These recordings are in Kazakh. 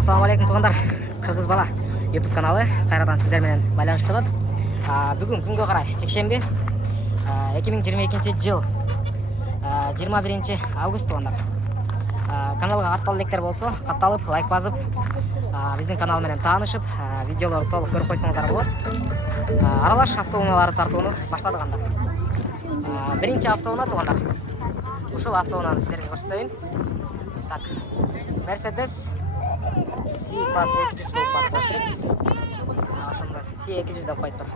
Ассаламу алейкум туғандар. Қырғыз бала YouTube каналы қайрадан сіздермен байланысып жатыр. Бүгін күнге қарай жексенбі 2022 жыл 21 август туғандар. Каналға атталылектер болса, қатталып, лайк басып, біздің каналменен танышып, видеоларды толық көріп қойсаңыздар болады. Аралаш автоуналарды тартуыны баштадық анда. Бірінші автоуна туғандар. Ушыл автоунаны сіздерге көрсетейін. Так, Mercedes C-класс 200 болып басып керек. Ошонда C200 деп қойып тұр.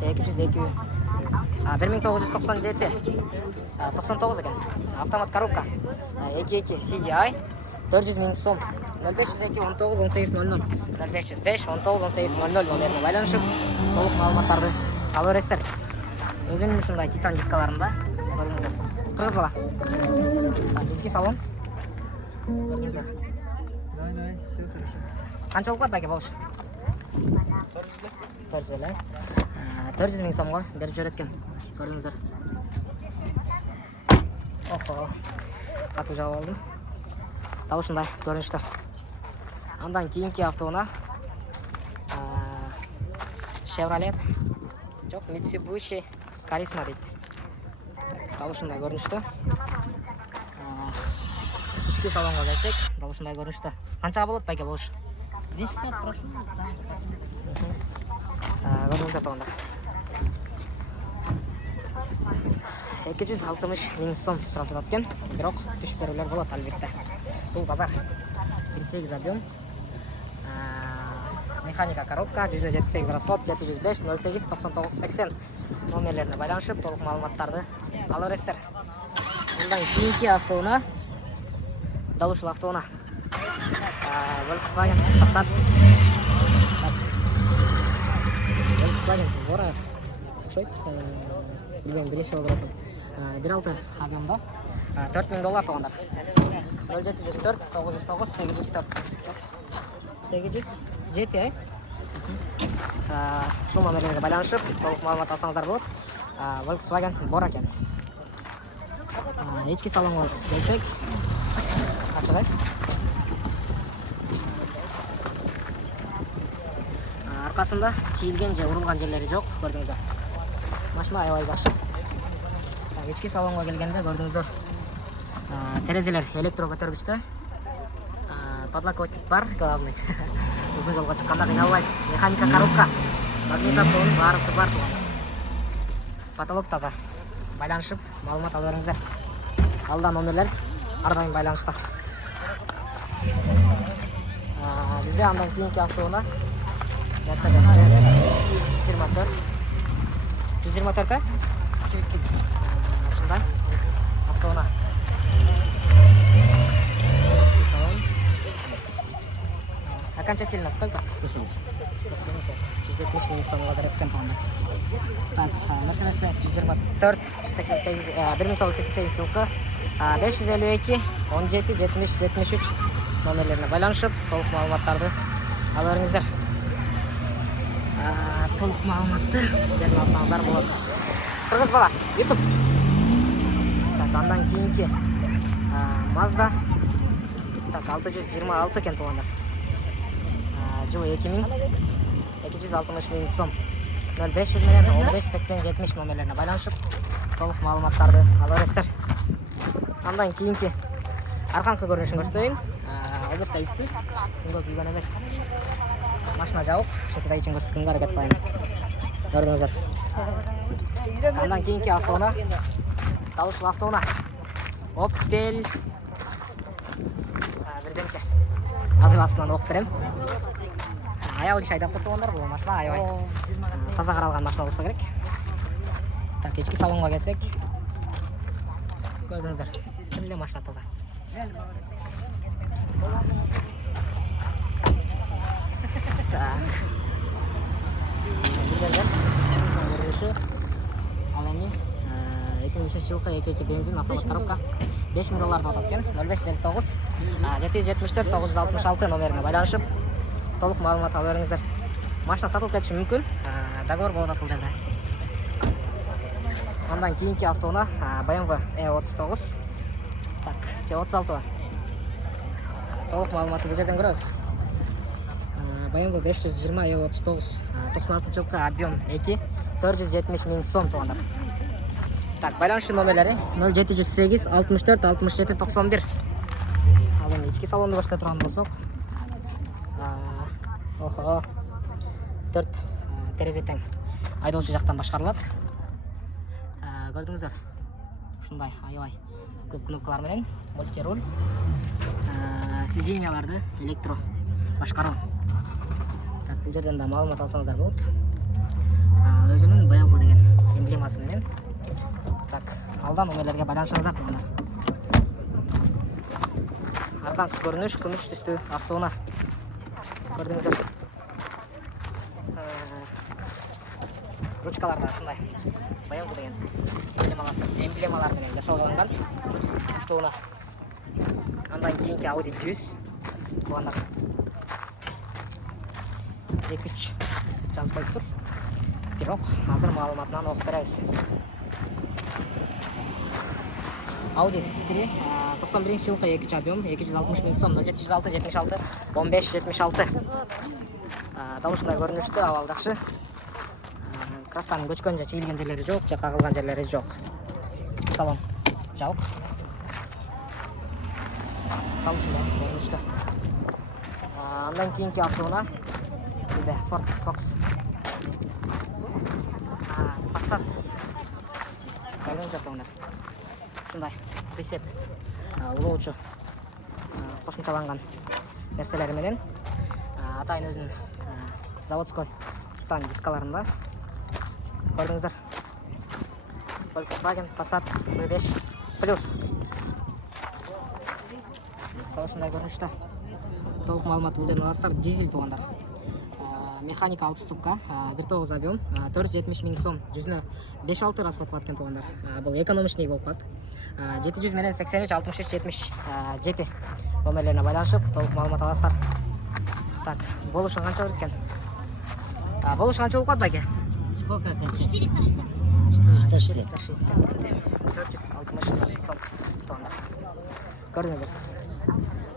C200 1997 99 екен. Автомат коробка 22 CDI 400 000 сом. 0502 19 18 00 0505 19 18 00 номеріне байланышып толық маалыматтарды ала бересіздер. Өзінің ушундай титан дискаларында көріңіздер. Қырғыз бала. Ички салон. Көріңіздер. Давай, все хорошо. Қанша болып бәке болуш? 400 000 сомға беріп жүреткен. Көріңіздер. Охо. Қату жауып алдым. Таушындай көрінішті. Андан кейінгі автоуна Chevrolet. Жоқ, Mitsubishi Charisma дейді. Таушындай көрінішті. Ішкі салонға келсек, таушындай көрінішті. Қаншаға болады бәке болуш? 200 прошу. Көріңіздер туғандар. 260 000 сом сұрап жататкен, бирок түш берулер болады албетте. Бұл базар 18 объем, механика коробка, 178 расход, 705 08 99 80 номерлеріне байланышып, толық маалыматтарды ала бересіздер. Бұндан кейінгі автоуна, дәл ушул автоуна Volkswagen Passat. Volkswagen Bora ұқсайды, білмеймін, бірінші болып отыратын. 1.6 объемда $4000 туғандар. 0704 909 804 800 GTI. Шул номерлерге байланышып, толық маалымат алсаңыздар болады. Volkswagen Bora екен. Ички салонға келсек, ашығай. Арқасында тиілген же ұрылған жерлері жоқ, көрдіңіздер. Машина аябай жақсы. Ички салонға келгенде көрдіңіздер. Терезелер электро көтергүчтө. Подлокотник бар, главный. Uzun жолға шыққанда қиналбайсыз. Механика коробка, магнитофон барысы бар туғандар. Потолок таза. Байланышып, маалымат ала беріңіздер. Алда номерлер әрдайым байланышта. Бізде андан кейінгі автоуна Mercedes 124 Ошындай автоуна. Окончательно сколько? 170 000 сомға береткен туғандар. Так, Mercedes-Benz 124 1988 жылғы 552 17 70 73 номерлеріне байланышып, толық маалыматтарды ала беріңіздер. Толық маалыматты беріп алсаңыздар болады. Қырғыз бала, YouTube. Андан кейінгі Mazda 626 екен туғандар. Жылы 2000 260 000 сом. 0500 менен 15 80 70 номерлеріне байланышып, толық маалыматтарды ала бересіздер. Андан кейінгі арқаңқы көрінішін көрсетейін. Албетте үсті, күнгі күйген емес. Машина жауық, шесіға için көрсеткенге әрекет қылайын. Көрдіңіздер. Андан кейінгі автоуна, дауышыл автоуна. Opel бірденке. Азыр астынан оқып берем. Аялы кіші айдап тұрғандар, бұл машина аябай таза қаралған машина болса керек. Так, ички салонға келсек. Көрдіңіздер. Кімде машина таза. Ал эми 2003 жылғы 22 бензин автомат коробка $5000 атапкен. 0509 774 966 номеріне байланышып, толық маалымат ала беріңіздер. Машина сатылып кетиши мүмкін, договор болады бұл жерде. Андан кейінгі автоуна BMW E39. Так, 36 бар. Толық маалыматты бұл жерден көрөбүз. BMW 520 E39 96-жылкы объем 2 470 миң сом туугандар. Так, байланыш номерлери 0708 64 67 91. Ал эми ички салонду баштата турган болсок, охо 4 терезе тең айдоочу жактан башкарылат. Көрдүңүздөр, ушундай аябай көп кнопкалар менен мультируль, сиденьяларды электро башкаруу. Так, бул жерден да маалымат алсаңыздар болот. Өзүнүн баягы деген эмблемасы менен. Так, алдан номерлерге байланышыңыздар туугандар. Арканкы көрүнүш күмүш түстүү автоунаа. Көрдүңүздөр. Ручкалар да ушундай баягы деген эмблемалар менен жасалган автоунаа. Андан кийинки Audi 100 туугандар. 2-3 жазбай тур. Бирок азыр маалыматынан окуп беребиз. Audi S4 91-жылкы 2 объем 260 миң сом 0706 76 15 76. Дал ушундай көрүнүштү, абал жакшы. Крастанын көчкөн же чийилген жерлери жок, же кагылган жерлери жок. Салон жабык. Дал ушундай көрүнүштү. Андан кийинки автоунаа бизде Ford Focus. Passat. Көрүнүштү туугандар. Ушундай прицеп улоочу кошумчаланган нерселери менен атайын өзүнүн заводской титан дискаларында. Көрдүңүздөр. Volkswagen Passat B5 Plus. Ушундай көрүнүштү. Толук маалымат бул жерден аласыздар. Дизель туугандар. Механика 6 ступка, 1.9 объем, 470 миң сом, жүзүнө 5-6 расход кылат экен туугандар. Бул экономичный болуп калат. 700 менен 83 63 77 номерлерине байланышып, толук маалымат аласыздар. Так, болушу канча болот экен? Болушу канча болуп калат байке? Сколько это? 460. 460 460 сом туугандар. Көрдүңүздөр.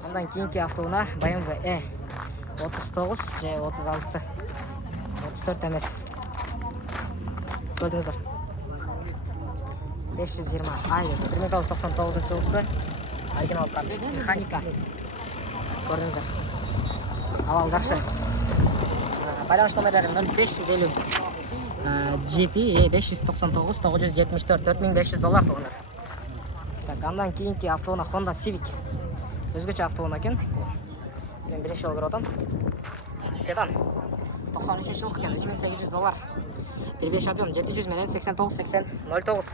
Андан кийинки автоунаа BMW E39 же 36 34 эмес. Көрдүңүздөр. 520 1999-жылкы оригинал пробег механика. Көрдүңүздөр. Абал жакшы. Байланыш номерлери 0550 GT 599 974 $4500 туугандар. Так, андан кийинки автоунаа Honda Civic. Өзгөчө автоунаа экен. Мен биринчи жолу көрүп атам. Седан. 93-жылкы экен, $3800. 1.5 объем 700 менен 89 80 09.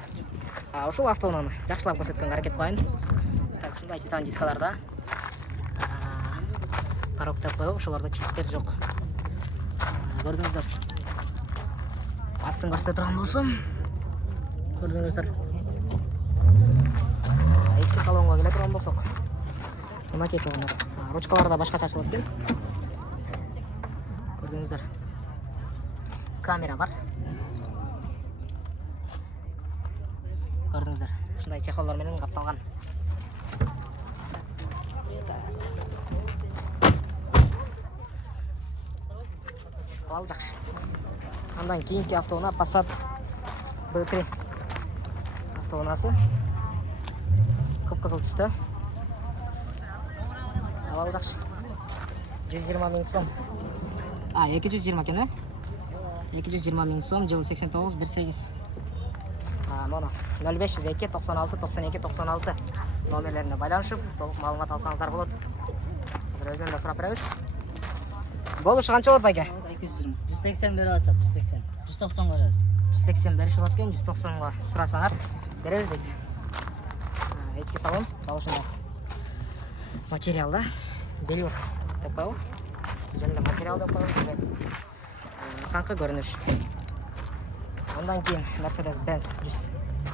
Ушул автоунааны жакшылап көрсөткөнгө аракет кылайын. Так, ушундай титан дискаларда. Парок деп коюп, ошолордо читтер жок. Көрдүңүздөр. Астын көрсөтө турган болсом. Көрдүңүздөр. Ички салонго келе турган болсок. Мынакей туугандар. Ручкалары да башкача ачылат экен. Көрдүңүздөр. Камера бар. Көрдүңүздөр. Ушундай чехолдор менен капталган. Ал жакшы. Андан кийинки автоунаа Passat B3 автоунаасы. Кып-кызыл түстө. Абал жакшы. 120 миң сом. 220 экен, 220 миң сом, жыл 89 18. Моно 0502 96 92 96 номерлерине байланышып, толук маалымат алсаңыздар болот. Азыр өзүнөн да сурап беребиз. Болушу канча болот байке? 220. 180 берип атат, 180. 190 беребиз. 180 бериш болот экен, 190га сурасаңар беребиз дейт. Ички салон, болушунда. Материалда белюр деп коебу. Жөнүндө материал деп коебу. Канкы көрүнүш. Андан кийин Mercedes-Benz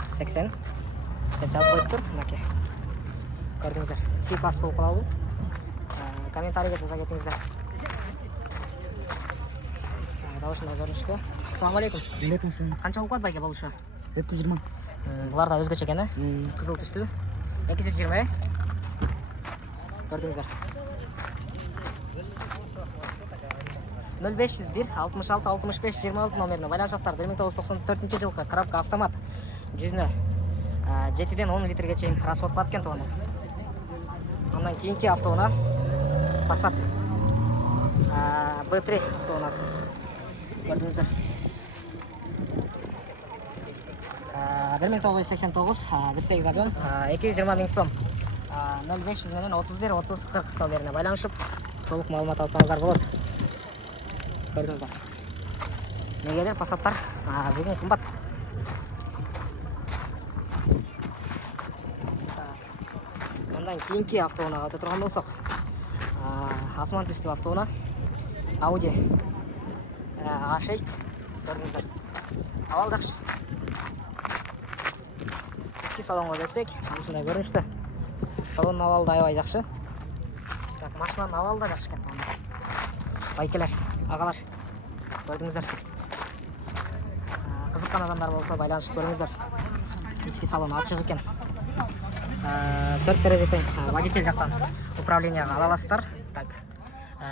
180 деп жазып коюптур. Мынакей. Көрдүңүздөр. C-класс болуп калабы? Комментарийге жаза кетиңиздер. Болушундай көрүнүштү. Ассаламу алейкум. Алейкум салам. Канча болуп калат байке болушу? 220. Булар да өзгөчө экен, кызыл түстүү. 220. Көрдүңүздөр. 0501 66 65 26 номеріне байланышасыздар. 1994 жылғы коробка автомат. Жүзіне 7-ден 10 литрге чейін расход қылады екен тоғаны. Ondan keyingi avtouna Passat B3 avtounасы. Gördünüzdür. 1989 18 объем 220 мың сом. 0500 менен 31 30 40 номеріне байланышып толық маалымат алсаңыздар болады. Көрдіңіздер. Негелер Passаттар бүгін қымбат. Ondan keyingi avtouna өте тұрған болсақ, асман түсті автоуна Audi A6 көрдіңіздер. Авал жақсы. Iki salonға келсек, осындай көрінішті. Салонның авалы да аябай жақсы. Так, машинаның авалы да жақсы екен. Байкелер, ағалар, көрдіңіздер. Қызыққан адамдар болса байланышып көріңіздер. Ішкі салон ашық екен. 4 терезеден водитель жақтан управленияға ала аласыздар. Так,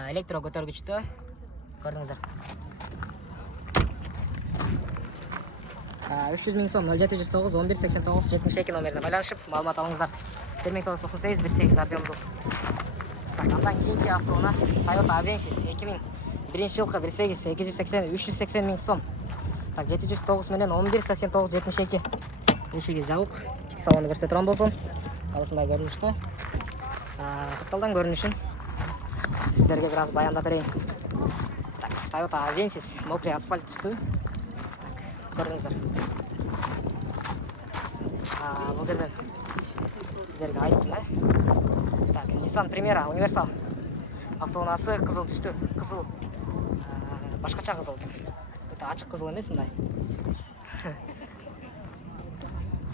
электро көтергішті көрдіңіздер. 300 мың сом 0709 11 89 72 номеріне байланышып маалымат алыңыздар. 1998 18 объемды. Так, ondan keyingi avtouna Toyota Avensis 2001 жылғы 18 280 380 мың сом. Так, 709 менен 11 89 72 ешіге жабық. Ішкі салонды көрсете тұрған болсын. Осындай көрінішті. Шықталдан көрінішін сіздерге біраз баянда берейін. Так, Toyota Avensis мокрый асфальт түсті. Көрдіңіздер. Бұл жерден сіздерге айттым. Так, Nissan Primera универсал автоунасы қызыл түсті. Қызыл, башқача қызыл. Это ашық қызыл емес мындай.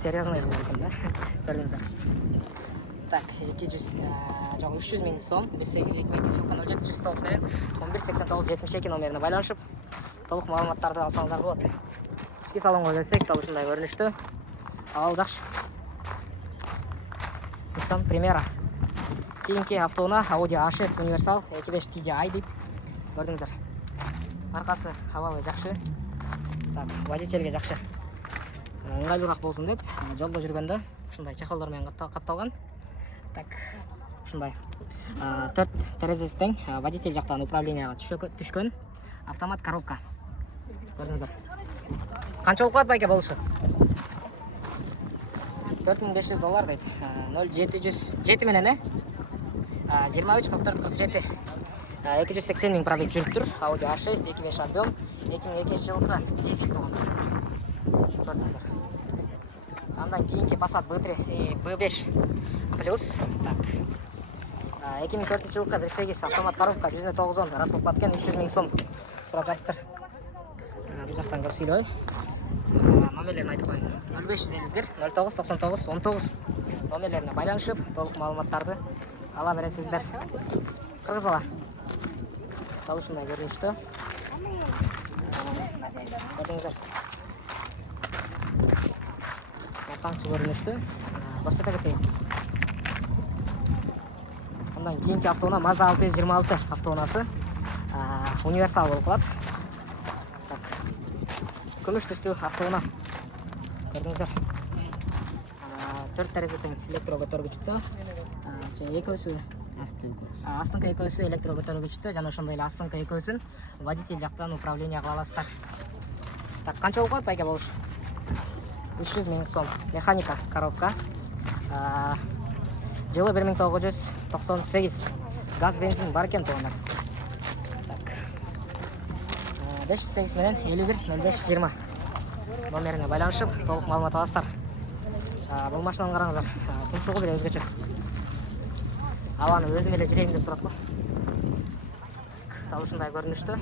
Серьезный қызыл екен, да? Көрдіңіздер. Так, 300 мың сом 1822 жылғы 0709 менен 11 89 72 номеріне байланышып толық маалыматтарды алсаңыздар болады. Ішкі салонға келсек, тау ұшындай көрінішті. Авал жақсы. Nissan Primera. Кейінгі автоуна Audi A6 универсал 25 TDI деп көрдіңіздер. Арқасы авалы жақсы. Так, водительге жақсы. Ыңғайлырақ болсын деп, жолда жүргенде ұшындай чехолдармен қапталған. Так, ұшындай 4 терезесінің водитель жақтан управленияға түшкен автомат коробка. Көрдіңіздер. Қанша олқуат байке болушы? $4500 дейді. 0707 менен 23 44 47 280 мың пробег жүріп тұр. Audi A6 25 объем 2002 жылғы дизель болған. Көрдіңіздер. Ondan keyingi Passat B3 B5 плюс. Так. 2004 жылғы 18 автомат коробка 190 расход қылатын 300 мың сом сұрап жатыр. Бұл жақтан көп сөйлей. Номерлерін айтып қойын. 0551 09 99 19 номерлеріне байланышып толық маалыматтарды ала бересіздер. Қырғыз бала. Тау ұшындай көрінішті. Көрдіңіздер. Қаңшы көрінішті. Көрсете кетейін. Ondan keyingi avtouna Mazda 626 avtoунасы универсал болып қалады. Күміш түсті автоуна. Көрдіңіздер. 4 терезеден электро көтергішті. Екеусі астыңғы екеусі электро көтергішті. Және ошондой эле астыңғы екеусін водитель жақтан управленияға аласыздар. Так, қанша болуп калат байке болуш? 300 мың сом. Механика коробка. Жылы 1998. Газ бензин бар екен тоғандар. Так. 508 менен 51 05 20 номеріне байланышып толық маалымат аласыздар. Бұл машинаны қараңыздар. Тұмшығы біле өзгөчө. Ауаны өзім еле жүрейін деп тұрады ғой. Тау ұшындай көрінішті.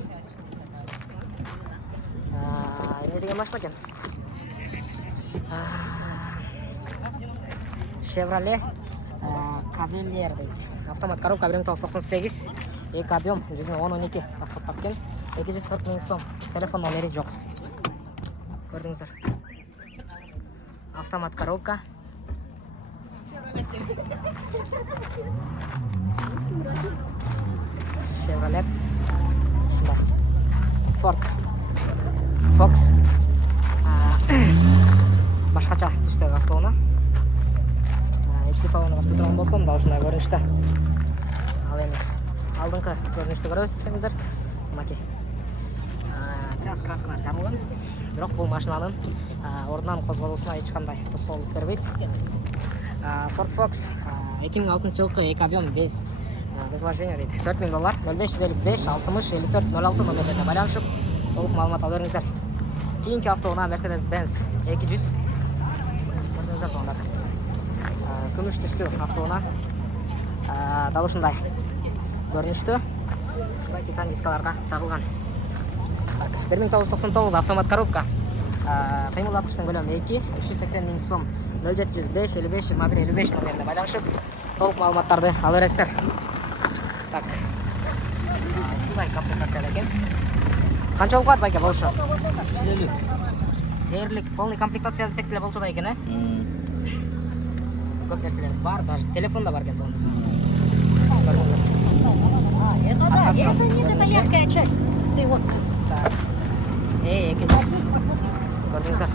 Не деген машина екен? Chevrolet Cavalier дейді. Автомат коробка 1998, 2 объем, 110-12 расход тапкен, 240 мың сом. Телефон номері жоқ. Көрдіңіздер. Автомат коробка. Chevrolet. Ford Fox башкача түстөгү автоунаа. Ички салону баштырган болсом да ушундай көрүнүштө. Ал эми алдыңкы көрүнүштү көрөбүз десеңиздер. Мынакей. Бираз краскалар жабылган. Бирок бул машинанын ордунан козголуусуна эч кандай тоскоолдук бербейт. Ford Fox 2006 жылкы эки объем без вождения дейт. $4000 0555 60 54 06 номерлерине байланышып толук маалымат ала бериңиздер. Кийинки автоунаа Mercedes-Benz 200. Көрдүңүздөр сонда. Күмүш түстүү автоунаа. Дал ушундай көрүнүштүү. Ушундай титан дискаларга тагылган. 1999 автомат коробка. Кыймылдаткычтын көлөмү 2, 380 000 сом. 0705 55 21 55 номерине байланышып толук маалыматтарды ала бересиздер. Так. Ушундай комплектацияда экен. Канча болуп калат байке болушу? Дээрлик полный комплектация десек деле болчу да экен, Көп нерселер бар, даже телефон да бар экен. Это мягкая часть. Ты вот. Так. 200. Көрдүңүздөр.